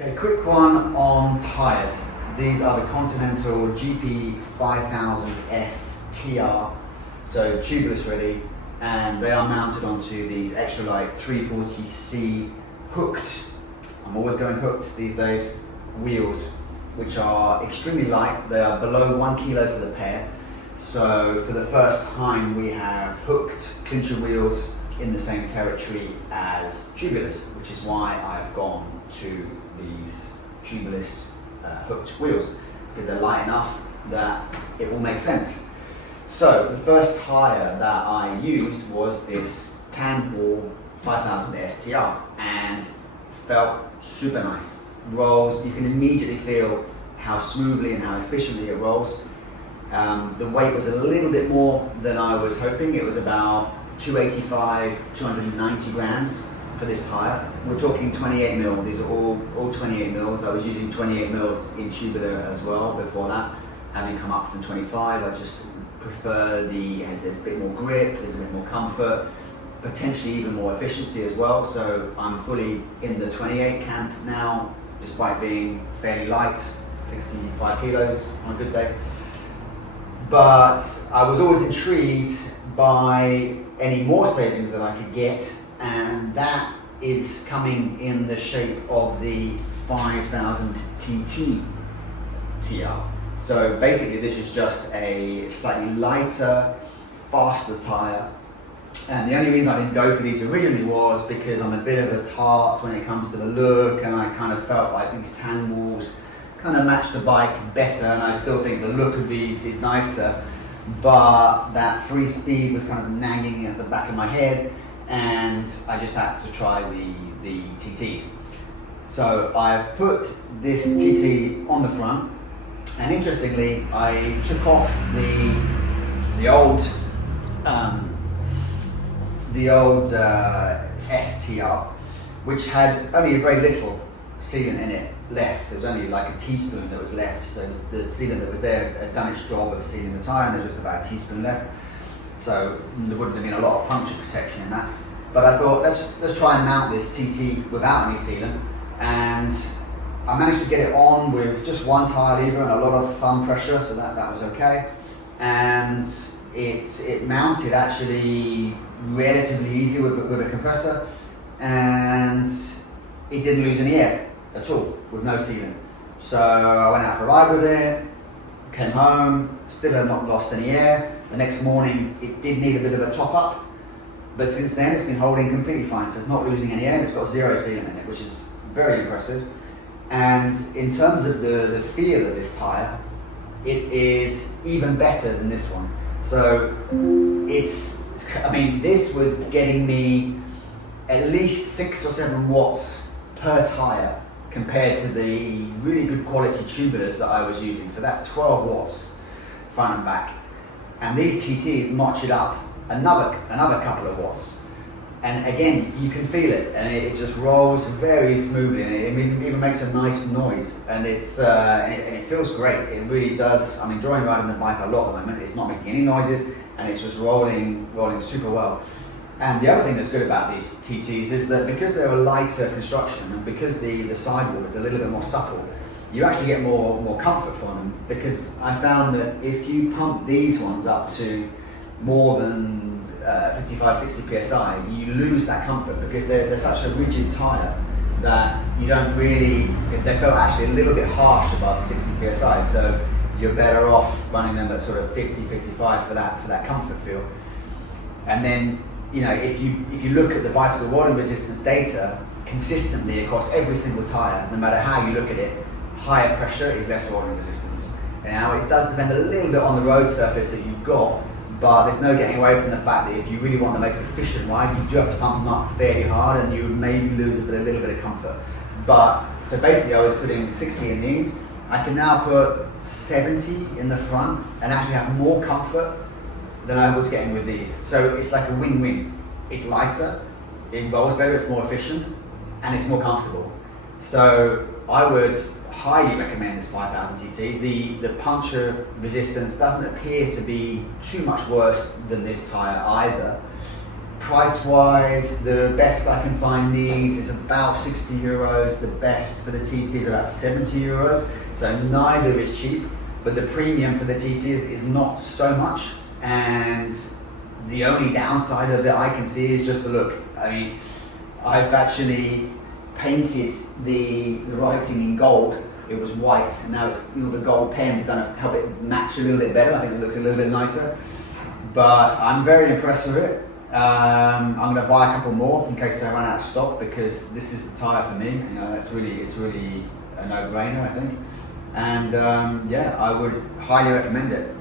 Okay, quick one on tyres. These are the Continental GP5000S TR, so tubeless ready, and they are mounted onto these extra light 340C hooked, I'm always going hooked these days, wheels, which are extremely light. They are below 1 kilo for the pair. So for the first time we have hooked clincher wheels in the same territory as tubeless, which is why I've gone to these tubeless hooked wheels, because they're light enough that it will make sense. So the first tyre that I used was this Continental GP5000S TR, and felt super nice. Rolls, you can immediately feel how smoothly and how efficiently it rolls. The weight was a little bit more than I was hoping. It was about 285, 290 grams for this tyre. We're talking 28 mil. These are all 28 mils. I was using 28 mils in tubular as well before that, having come up from 25. I just prefer there's a bit more grip, there's a bit more comfort, potentially even more efficiency as well. So I'm fully in the 28 camp now, despite being fairly light, 65 kilos on a good day. But I was always intrigued by any more savings that I could get, and that is coming in the shape of the 5000 TT TR. So basically this is just a slightly lighter, faster tyre. And the only reason I didn't go for these originally was because I'm a bit of a tart when it comes to the look, and I kind of felt like these tan walls kind of match the bike better, and I still think the look of these is nicer, but that free speed was kind of nagging at the back of my head, and I just had to try the TTs. So I've put this TT on the front, and interestingly I took off the old STR, which had only very little sealant in it left. It was only like a teaspoon that was left, so the sealant that was there had done its job of sealing the tyre, and there's just about a teaspoon left. So there wouldn't have been a lot of puncture protection in that. But I thought, let's try and mount this TT without any sealant, and I managed to get it on with just one tyre lever and a lot of thumb pressure, so that was okay. And it mounted actually relatively easily with a compressor, and it didn't lose any air at all with no sealant. So I went out for a ride with it, came home, still had not lost any air. The next morning it did need a bit of a top up, but since then it's been holding completely fine, so it's not losing any air, and it's got zero sealant in it, which is very impressive. And in terms of the feel of this tyre, it is even better than this one. So this was getting me at least 6 or 7 watts per tyre compared to the really good quality tubulars that I was using. So that's 12 watts front and back. And these TTs notch it up another couple of watts. And again, you can feel it, and it just rolls very smoothly, and it even makes a nice noise, and it feels great. It really does. I'm enjoying riding the bike a lot at the moment. It's not making any noises, and it's just rolling super well. And the other thing that's good about these TTs is that because they're a lighter construction, and because the sidewall is a little bit more supple, you actually get more comfort from them. Because I found that if you pump these ones up to more than 55-60 psi, you lose that comfort, because they're such a rigid tyre that you don't really, they felt actually a little bit harsh above 60 psi, so you're better off running them at sort of 50-55 for that comfort feel. And then, you know, if you look at the bicycle rolling resistance data consistently across every single tyre, no matter how you look at it, higher pressure is less rolling resistance. And now it does depend a little bit on the road surface that you've got, but there's no getting away from the fact that if you really want the most efficient ride, you do have to pump them up fairly hard, and you would maybe lose a little bit of comfort. But so basically I was putting 60 in these. I can now put 70 in the front and actually have more comfort than I was getting with these. So it's like a win-win. It's lighter, it rolls better, it's more efficient, and it's more comfortable. So I would highly recommend this 5000 TT. The puncture resistance doesn't appear to be too much worse than this tyre either. price wise, the best I can find these is about 60 euros. The best for the TT is about 70 euros. So neither is cheap, but the premium for the TTs is not so much. And the only downside of it I can see is just the look. I mean, I've actually painted the writing in gold. It was white, and now it's with a gold pen to kind of help it match a little bit better. I think it looks a little bit nicer. But I'm very impressed with it. I'm going to buy a couple more in case I run out of stock, because this is the tyre for me. You know, it's really a no-brainer, I think. And yeah, I would highly recommend it.